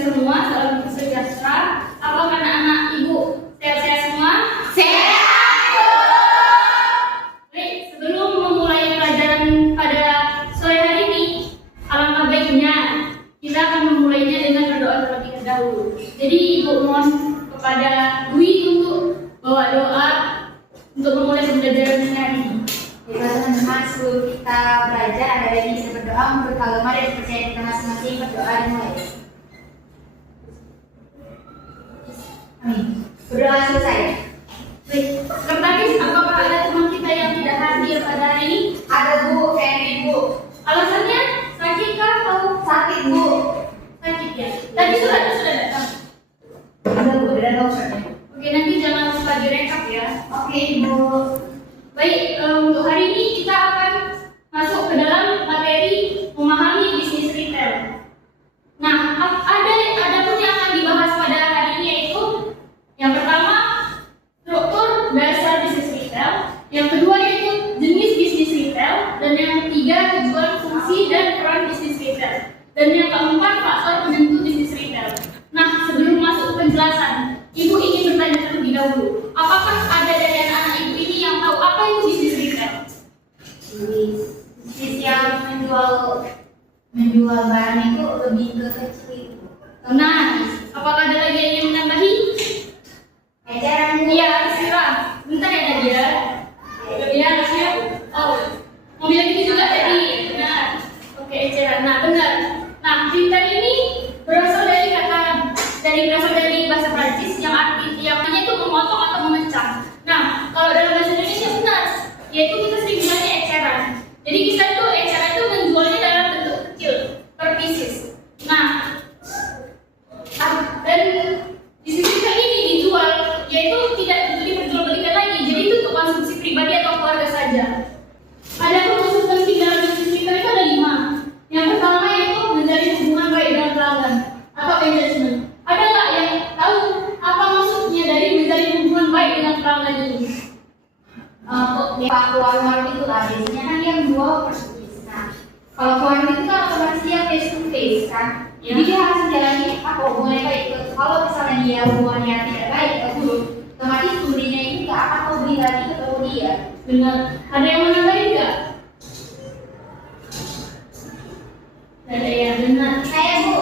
semua, salam sejahtera. Apakah anak-anak ibu sehat-sehat semua? Sehat. Baik, sebelum memulai pelajaran pada sore hari ini, alangkah baiknya kita akan memulainya dengan berdoa terlebih dahulu. Jadi ibu mohon kepada Dwi untuk bawa doa untuk memulai pembelajaran hari ini. Baiklah teman-teman, sebelum kita belajar ada lagi kita berdoa untuk agama dan percaya kita masing-masing. Berdoa dimulai. Amin. Berdoa selesai. Baik, Kertanis, apakah ada teman kita yang tidak hadir pada hari ini? Ada Bu, Ferry Bu. Alasannya sakit kah atau Sakit Bu. sakit ya? Tadi sudah datang. Ada Bu, ada dokternya. Oke, nanti jangan lupa direkap ya. Oke Ibu. Baik, untuk hari ini kita akan masuk ke dalam materi memahami bisnis retail. Nah, ada pun yang akan dibahas pada hari ini yaitu yang pertama struktur dasar bisnis retail, yang kedua yaitu jenis bisnis retail, dan yang ketiga tujuan, fungsi dan peran bisnis retail, dan yang keempat faktor penentu bisnis retail. Nah, sebelum masuk ke penjelasan, Ibu ingin bertanya terlebih dahulu, apakah ada dari anak-anak Ibu ini yang tahu apa itu bisnis retail? Bisnis yang menjual barang itu lebih ke kecil Ibu. Nah, apakah ada lagi yang ingin menambahi? Eceran Bu. Iya, Arsira. Bentar ya Nadia. Iya, Arsira. Oh, mau bilang gitu juga tadi. Benar. Oke, eceran. Nah, benar. Nah, retail ini berasal dari bahasa Prancis yang artinya itu memotong atau memecah. Nah, kalau dalam bahasa Indonesia benar, yaitu kita sering bilangnya eceran. Jadi kita itu eceran itu menjualnya dalam bentuk kecil, per pieces. Nah, dan bisnis retail ini dijual, yaitu tidak diperjualbelikan lagi. Jadi itu untuk konsumsi pribadi atau keluarga saja. Ada unsur penting dalam bisnis retail itu ada 5. Yang pertama yaitu menjalin hubungan baik dengan pelanggan atau engagement. Ada nggak yang tahu apa maksudnya dari menjalin hubungan baik dengan pelanggan ini? Pak warung itu lah biasanya kan dia menjual persis. Nah, kalau warung itu kan otomatis dia face to face kan. Ya. Jadi dia harus menjalani apa hubungannya baik. Kalau misalnya dia hubungannya tidak baik atau buruk, otomatis pembelinya ini nggak akan mau beli lagi ketemu dia. Benar. Ada yang menambahin nggak? Ada ya, benar. Saya Bu,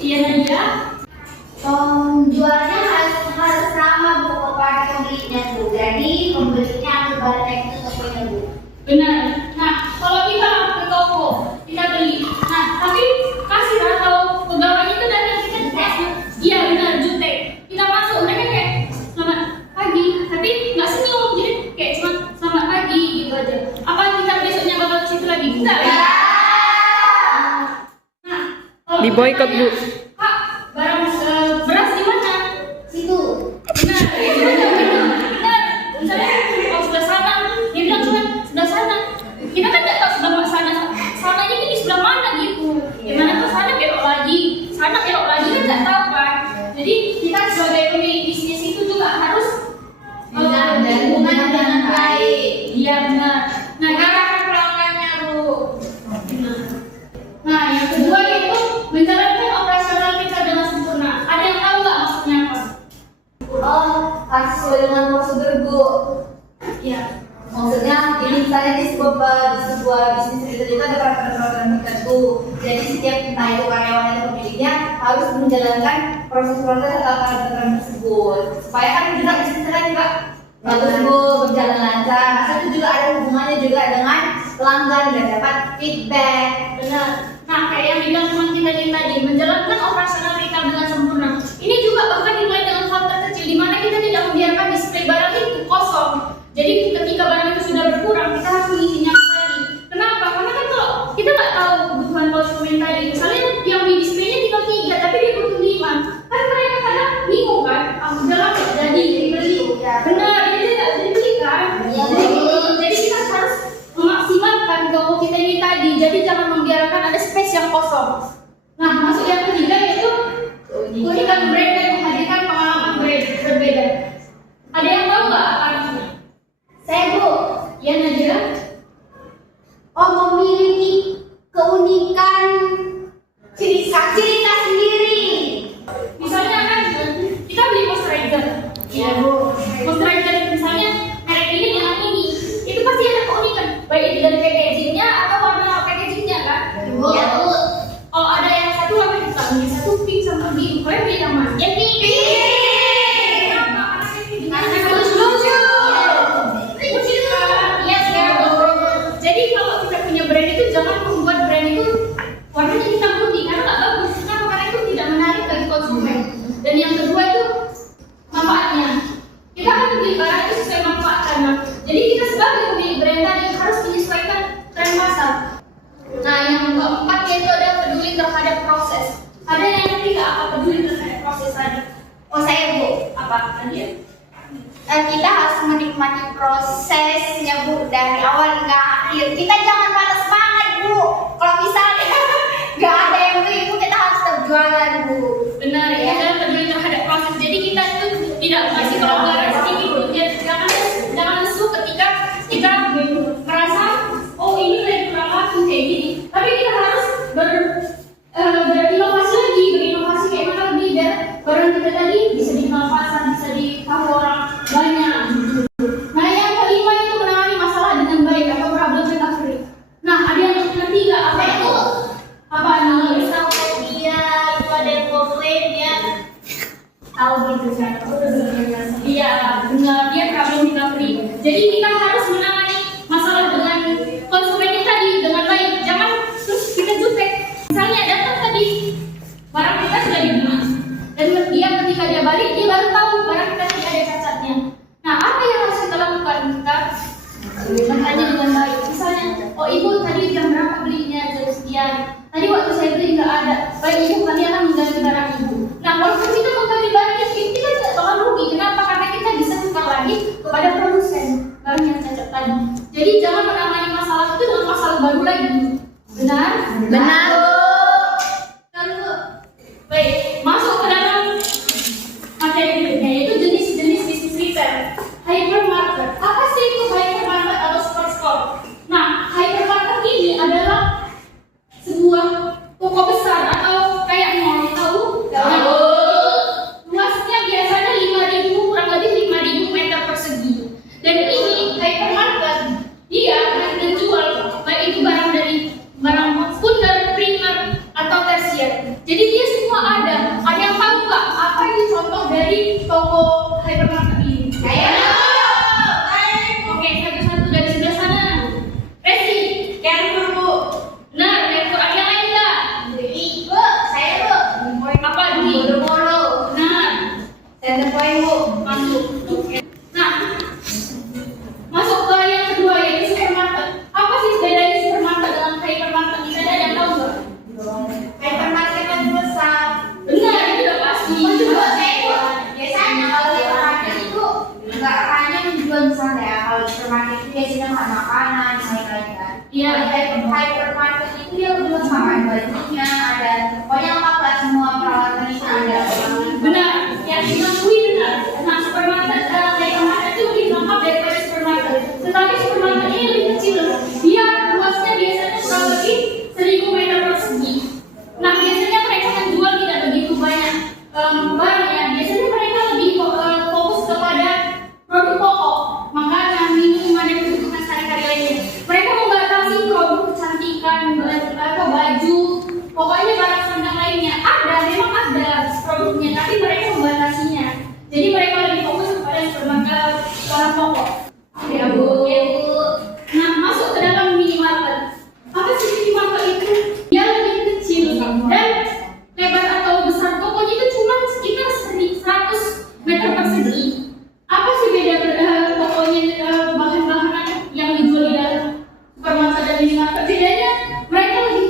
Iya Nadia. penjualnya harus sama Bu kepada pembelinya Bu. Jadi pembelinya harus balik ke tokonya Bu. Benar. Nah, kalau kita ke toko, kita beli. Nah, tapi kasir atau pegawainya itu datang kita jutek. Iya benar, jutek. Kita masuk, mereka kayak selamat pagi, tapi nggak senyum, jadi kayak cuma selamat pagi gitu aja. Apa kita besoknya bakal ke situ lagi? Enggak ya? Nah, kalau Di boykot, Bu. Kak, barang beras di mana? Situ. Benar, benar. Misalnya, oh sebelah sana, dia bilang cuma sebelah sana. Kita kan nggak tahu sebelah sana, sananya ini di sebelah mana gitu. Gimana tuh sana belok lagi kan nggak tahu kan. Jadi kita sebagai pemilik bisnis itu juga harus Dan hubungan dengan baik. Iya benar. Nah, Karena pelanggannya Bu. nah yang kedua yaitu menjalankan operasional kita dengan sempurna. Ada yang tahu nggak maksudnya apa? Oh, harus sesuai dengan prosedur Bu. Iya. Maksudnya ini misalnya di sebuah bisnis retail itu ada peraturan-peraturan tertentu. Jadi setiap entah itu karyawan atau pemiliknya harus menjalankan proses-proses atau peraturan tersebut. Supaya kan juga bisnis kita juga bagus Bu, berjalan lancar. Masa itu juga ada hubungannya juga dengan pelanggan dan dapat feedback. Benar. Nah, kayak yang dibilang teman kita tadi, menjalankan operasional retail dengan sempurna. Ini juga bahkan dimulai dengan hal terkecil, di mana kita tidak membiarkan display barang itu kosong. Jadi ketika barang itu sudah berkurang, kita harus mengisinya kembali. Kenapa? Karena kan kalau kita nggak tahu kebutuhan konsumen tadi, misalnya yang di displaynya tinggal 3, tapi dia butuh 5, kan mereka kadang bingung kan? Udah lama jadi beli. Benar, jadi tidak dibeli kan? Iya, Jadi kita harus memaksimalkan toko kita ini tadi. Jadi jangan membiarkan ada space yang kosong. Nah, masuk yang ketiga yaitu keunikan brand dan menghadirkan pengalaman brand berbeda. Ada yang tahu nggak apa artinya? Saya Bu. Ya Nadia? Oh, memiliki keunikan ciri khas sendiri. pergi pokoknya beli yang mana? Yang ini. Kenapa? Karena lucu. Yes, jadi kalau kita punya brand itu jangan membuat brand itu warnanya hitam putih karena nggak bagus. Kenapa? Karena itu tidak menarik bagi konsumen. Dan yang kedua itu manfaatnya. Kita akan beli barang itu sesuai manfaatnya. Jadi kita sebagai pemilik brand tadi harus menyesuaikan tren pasar. Nah, yang keempat yaitu ada peduli terhadap proses. Ada yang ketiga apa peduli terhadap proses tadi? Oh saya Bu, Apa tadi? kita harus menikmati prosesnya Bu dari awal hingga akhir. Kita jangan malas banget Bu. Kalau misalnya nggak ada yang beli Bu, kita harus tetap jualan Bu. Benar ya, dalam peduli terhadap proses. Jadi kita itu tidak kasih kelonggaran sedikit pun. Jangan lesu ketika kita merasa oh ini lagi kurang laku kayak gini. Tapi kita harus berinovasi lagi, berinovasi kayak mana lebih biar barang kita tadi bisa dikenal pasar, bisa ditahu orang banyak. Nah yang kelima itu menangani masalah dengan baik atau problem recovery. Nah ada yang ketiga apa itu? Apa nih? Dia itu ada yang komplain dia Tahu gitu kan? Iya, benar dia problem recovery. Jadi kita harus menangani masalah dengan konsumen kita tadi dengan baik. Jangan terus kita jutek. Misalnya datang tadi barang kita sudah dibeli dan dia ketika dia balik dia baru tahu barang kita tidak ada cacatnya. Nah apa yang harus kita lakukan? Kita bertanya dengan baik. Misalnya, oh ibu tadi jam berapa belinya jam sekian. Tadi waktu saya beli nggak ada. Baik ibu kami akan mengganti barang ibu. Nah walaupun kita mengganti barang itu kita tidak bakal rugi. Kenapa? Karena kita bisa tukar lagi kepada produsen barang yang cacat tadi. Jadi jangan menangani masalah itu dengan masalah baru lagi. Benar? benar Bu. Baik, masuk ke dalam materi berikutnya yaitu jenis-jenis bisnis retail. Hypermarket. Apa sih itu hypermarket atau superstore? Nah, hypermarket ini adalah sebuah toko besar atau kayak mall, tahu? Tahu. Luasnya biasanya 5.000 kurang lebih 5.000 meter persegi. Dan ini hypermarket dia akan menjual baik itu barang dari barang sekunder, primer atau tersier. Jadi dia semua ada. Ada yang tahu nggak apa ini contoh dari toko hypermarket ini? Oke, satu-satu dari sebelah sana. Resi, Carrefour Bu. nah, Carrefour ada yang lain nggak? Bu, saya Bu. Apa ini? Molo. Nah, Center Point Bu. masuk. Nah, masuk ke yang kedua yaitu supermarket. Apa sih bedanya supermarket dengan hypermarket? Ini ada yang tahu nggak? Hypermarket kan besar. Benar, itu udah pasti. Biasanya kalau hypermarket itu nggak hanya menjual misalnya ya, kalau supermarket itu biasanya makanan, lain-lain kan. Iya. Kalau hypermarket itu dia menjual makanan bajunya, ada pokoknya lengkap lah semua peralatan itu ada. Benar, yang diakui benar. Nah, supermarket hypermarket itu lebih lengkap daripada supermarket. Tetapi supermarket ini lebih kecil. Dia luasnya biasanya kurang lebih 1.000 meter persegi. Nah, biasanya mereka menjual tidak begitu banyak barang ya. Biasanya mereka lebih fokus kepada produk pokok, makanan, minuman, dan kebutuhan sehari-hari lainnya. Mereka membatasi produk kecantikan atau baju, pokoknya barang sandang lainnya. Ada, memang ada produknya, tapi mereka membatasinya. Jadi mereka lebih fokus kepada supermarket barang pokok. Ya Bu. Nah, masuk ke dalam minimarket. Apa sih minimarket itu? Dia lebih kecil dan lebar atau besar tokonya itu cuma sekitar 100 meter persegi. Apa sih beda tokonya bahan-bahan yang dijual di dalam supermarket dan minimarket? Bedanya mereka lebih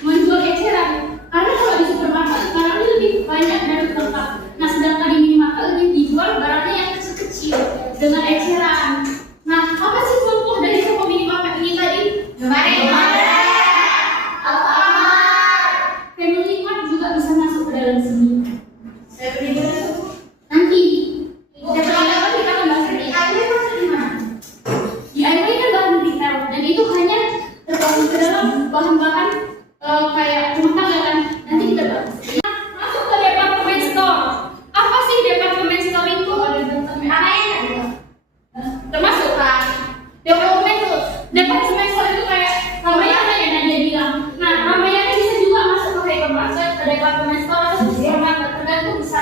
menjual eceran. Karena kalau di supermarket barangnya lebih banyak dan lengkap. Nah, sedangkan di minimarket lebih dijual barangnya yang kecil-kecil dengan eceran. Nah, apa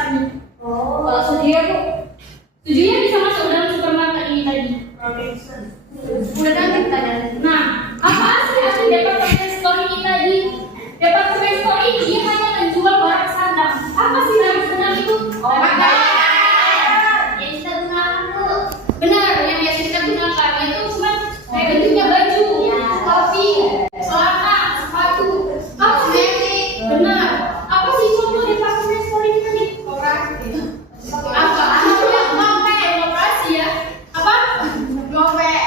pasarnya. Kalau Sudia Bu, Tujuannya bisa masuk dalam supermarket ini tadi. udah nanti tanya. Nah, apa sih arti department store ini tadi? Department store ini dia hanya menjual barang sandang. Apa sih barang sandang itu? Yang kita gunakan tuh. Benar, yang biasa kita gunakan itu cuma kayak bentuknya baju, topi, celana, sepatu. Apa sih? Benar. Apa sih contoh department store ini tadi? Apa? Operasi ya? Apa? Gopek.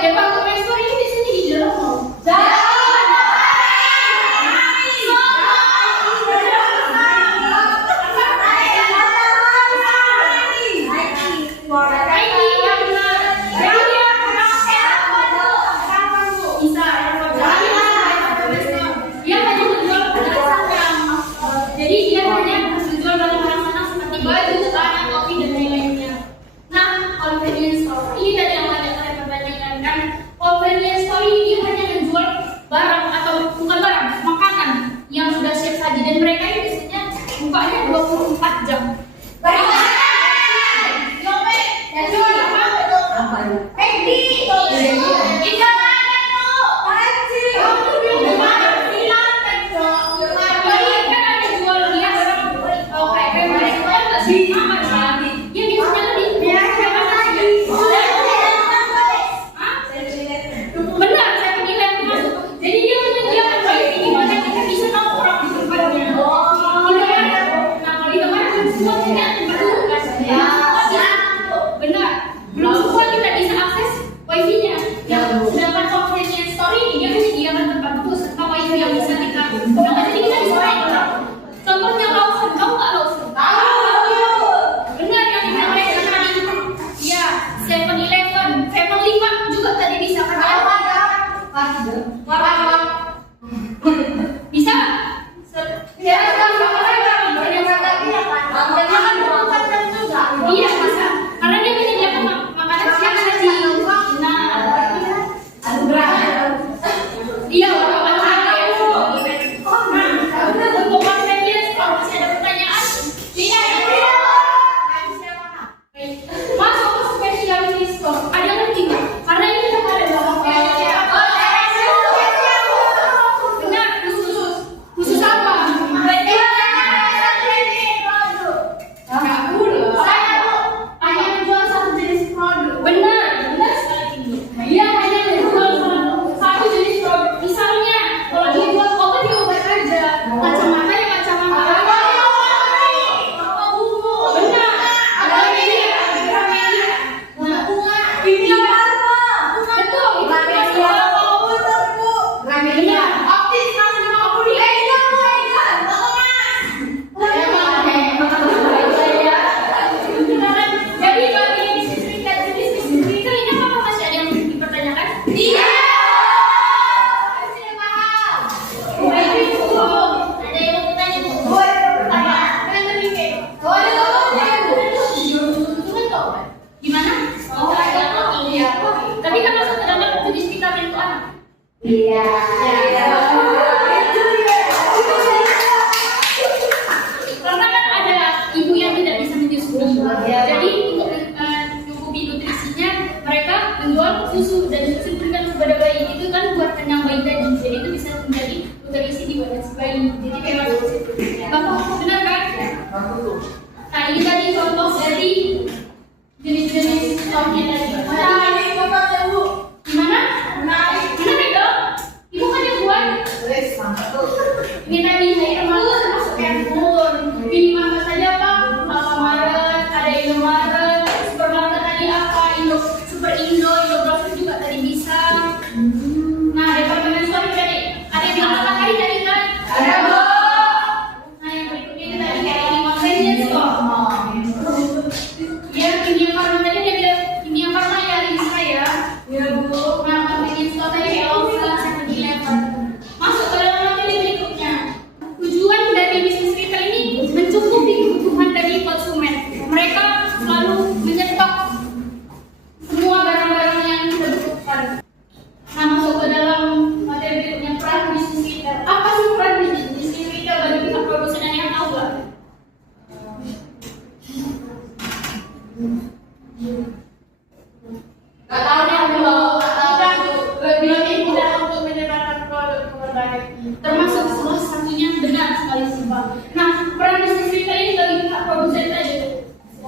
Department store ini biasanya di dalam mall. Barang atau bukan barang, makanan yang sudah siap saji dan mereka ini biasanya bukanya 24 jam. Benar, saya penilaian masuk. Jadi dia menyediakan wifi di mana kita bisa nongkrong di tempatnya. Nah, kalau di tempat belum semua punya tempat duduk kan? Benar, belum semua kita bisa akses wifi-nya. Yang sedangkan convenience store ini dia menyediakan tempat duduk serta wifi yang bisa kita gunakan. Jadi kita bisa nongkrong. Contohnya Lawson, tahu nggak Lawson? Benar yang disampaikan tadi. Iya, 7-Eleven, Family Mart juga tadi bisa kan? Bisa? Iya bisa. Karena dia menyediakan makanan siap saji. Nah, iya orang-orang ada ya. Untuk convenience store masih ada pertanyaan? Tidak. Masuk ke specialty store. Ada ngerti nggak? Karena ini kan ada dalam benar, khusus apa? Hanya menjual satu jenis produk. Benar sekali. Dia hanya menjual satu jenis produk. Misalnya, kalau dia jual obat ya obat aja, kacamata ya kacamata. Benar. Ada media. Nah, betul. Benar. Jadi bagi bisnis retail ini apakah masih ada yang dipertanyakan? Iya. Baik, Bu. Ada yang mau bertanya, Bu? Gimana? Tapi kan masuk ke dalam jenis vitamin untuk anak. Karena kan ada ibu yang tidak bisa menyusui. Jadi untuk mencukupi nutrisinya, mereka menjual susu dan susu diberikan kepada bayi itu kan buat kenyang bayi tadi. Jadi itu bisa menjadi nutrisi di badan si bayi. Jadi memang Bapak benar kan? Nah ini tadi contoh dari jenis-jenis stoknya tadi. Gimana? Menarik dong? Ibu kan yang buat. Ini tadi saya termasuk yang turun. Minimarket saja Pak, Alfamaret, ada Indomaret, supermarket tadi apa, Super Indo, Indogrocery juga tadi bisa. Nah, departemen store tadi ada yang bilang apa tadi kan? Ada Bu. Nah, yang berikutnya itu tadi kayak ini convenience store. Ya, Kimia Farma tadi dia bilang Kimia Farma ya bisa ya. Ya Bu. Nah, convenience store tadi kayak Lawson, 7-Eleven. Masuk ke dalam materi berikutnya.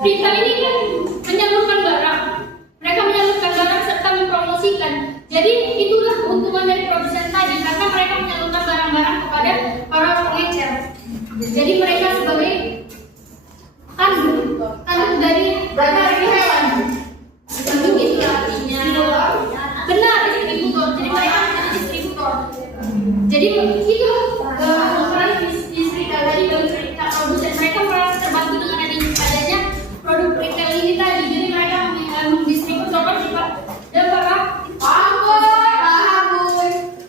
Retail ini kan menyalurkan barang. Mereka menyalurkan barang serta mempromosikan. Jadi itulah keuntungan dari produsen tadi karena mereka menyalurkan barang-barang kepada para pengecer. Jadi mereka sebagai kandung dari hewan. Begitu artinya. Benar, distributor. Jadi mereka menjadi distributor. Jadi itu peran bisnis retail tadi bagi mereka produsen. Mereka merasa terbantu dengan adanya produk retail ini tadi. Jadi mereka mendistributorkan dan para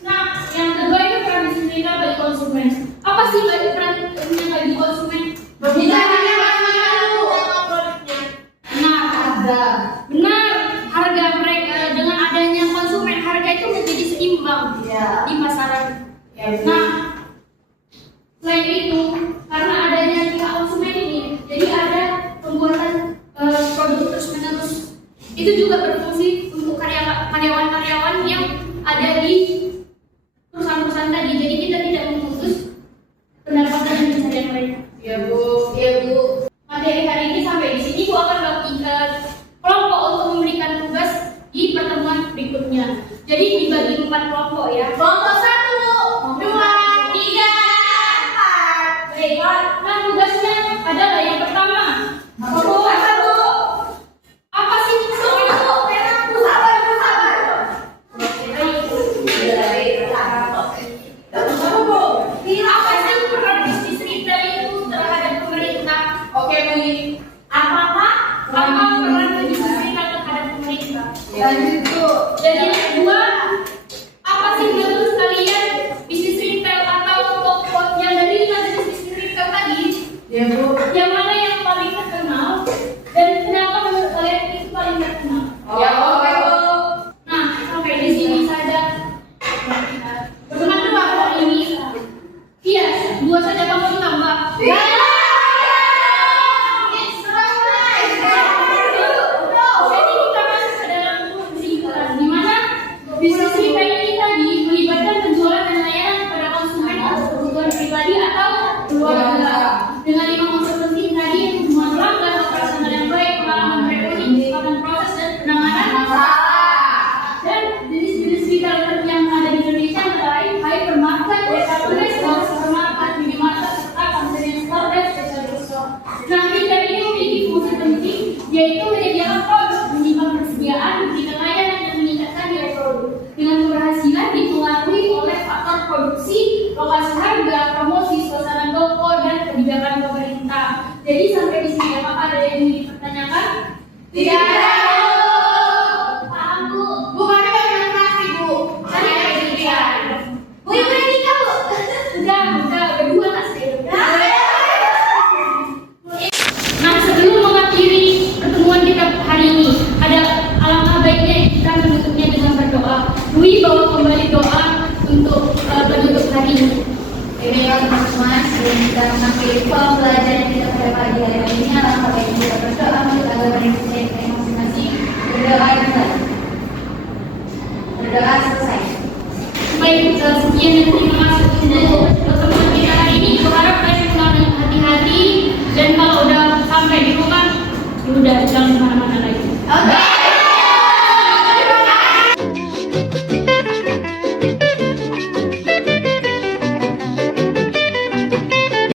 Nah, yang kedua itu peran bisnis retail bagi konsumen. Apa sih perannya bagi konsumen? Benar, harga mereka dengan adanya konsumen, harga itu menjadi seimbang di pasaran. Nah, selain itu, karena adanya pihak konsumen ini, jadi ada pembuatan produk terus menerus. Itu juga berfungsi untuk karyawan-karyawan yang ada di perusahaan-perusahaan tadi. Jadi kita tidak memutus pendapatan dan pencarian mereka. Ya bu. Materi hari ini sampai di sini. Bu akan bagikan kelompok untuk memberikan tugas di pertemuan berikutnya. Jadi dibagi 4 kelompok ya. Kelompok 1, 2, 3, 4. Baik, nah tugasnya adalah yang pertama. Apa sih Apa sih peran bisnis retail itu terhadap pemerintah? Oke bu. Apa peran bisnis retail terhadap pemerintah? Lanjut bu. Dan yang kedua, apa sih menurut kalian bisnis retail atau toko yang dari 5 jenis bisnis retail tadi? Ya bu. Yang mana yang paling terkenal dan kenapa menurut kalian itu paling terkenal? Ya oke bu. Nah, sampai di sini saja. Pertemuan dua hari ini. Iya, 2 saja kamu tambah. Jadi kita masuk ke dalam kesimpulan di mana bisnis retail ini tadi melibatkan penjualan dan layanan kepada konsumen atau kebutuhan pribadi atau keluarga. Dengan 5 unsur penting tadi yang pelanggan, operasional yang baik, pengalaman berikutnya, kecepatan proses dan penanganan masalah. Dan jenis-jenis retail yang ada di Indonesia adalah hypermarket, data-based, supermarket, minimarket, serta convenience store dan specialty store. Nah, retail ini memiliki fungsi penting yaitu menyediakan produk, menyimpan persediaan, memberikan layanan dan meningkatkan nilai produk. Dengan keberhasilan dipengaruhi oleh faktor produksi, lokasi harga, promosi, suasana toko dan kebijakan pemerintah. Jadi sampai di sini apakah ada yang ingin dipertanyakan? Tidak ada. Paham bu? Bu kami mau kasih bu. Kami ada ujian. Bu yang udah nikah bu. Udah, berdua lah saya. Nah, sebelum mengakhiri pertemuan kita hari ini, ada alangkah baiknya kita menutupnya dengan berdoa. Dwi bawa kembali doa untuk penutup hari ini. Ini ya teman-teman, sebelum kita mengakhiri pembelajaran kita pada pagi hari ini, alangkah baiknya kita berdoa untuk agama dan percaya kita masing-masing. Berdoa dimulai. Berdoa selesai. Baik, sekian dan terima kasih untuk pertemuan kita hari ini. Berharap kalian pulang dengan hati-hati dan kalau udah sampai di rumah, ya udah jangan kemana-mana lagi. Oke.